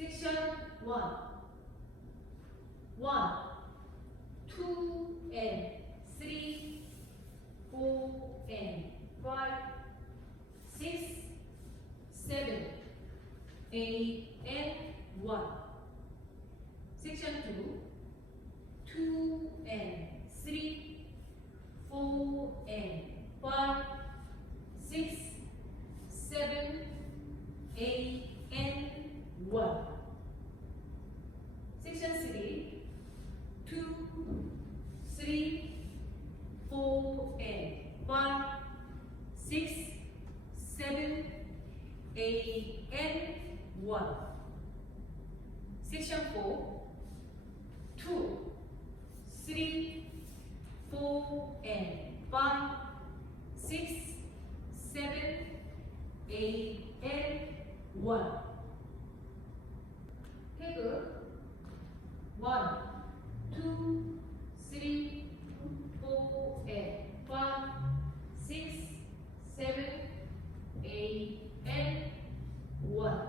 Section 1, 1, 2, and 3, 4, and 5, 6, 7, 8, and 1. Section 2, 2 and 3, 4 and 5, 6, 7, 8, and 1. Section 3, 2, 3, 4 and 5, 6, 7, 8, and 1. Section 4, 2, 3, 4 and 5, 6, 7, 8, and 1. 태그 1, 2, 3, 4 and 5, 6, 7, 8, and 1.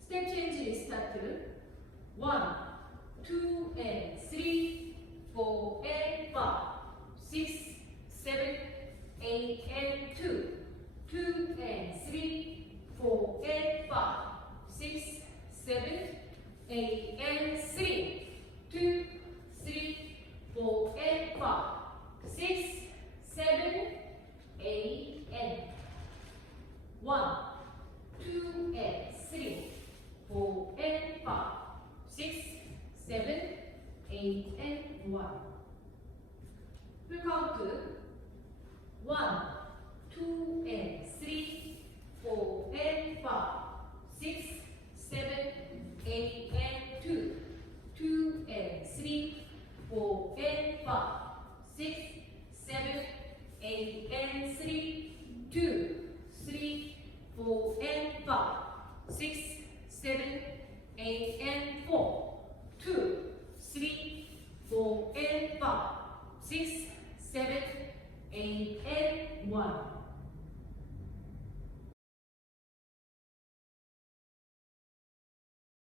Step change start. 1, 2 and 3, 4 and 5, 6, 7, 8 and 2, 2 and 3, 4 and 5, 6, 7, 8 and 3, 2, 3, 4 and 5, 6, 7, 8 and 1, 2 and 3, 4 and 5, 6, 7, 8 and 1. Full count. 1, 2 and 3, 4 and 5, 6, 7, 8 and 2, 2 and 3, 4 and 5, 6, 7, 8 and 3, 2, 3, 4 and 5, 6, 7, 8 and 4, 2, 3, 4 and 5, 6, 7, 8 and 1.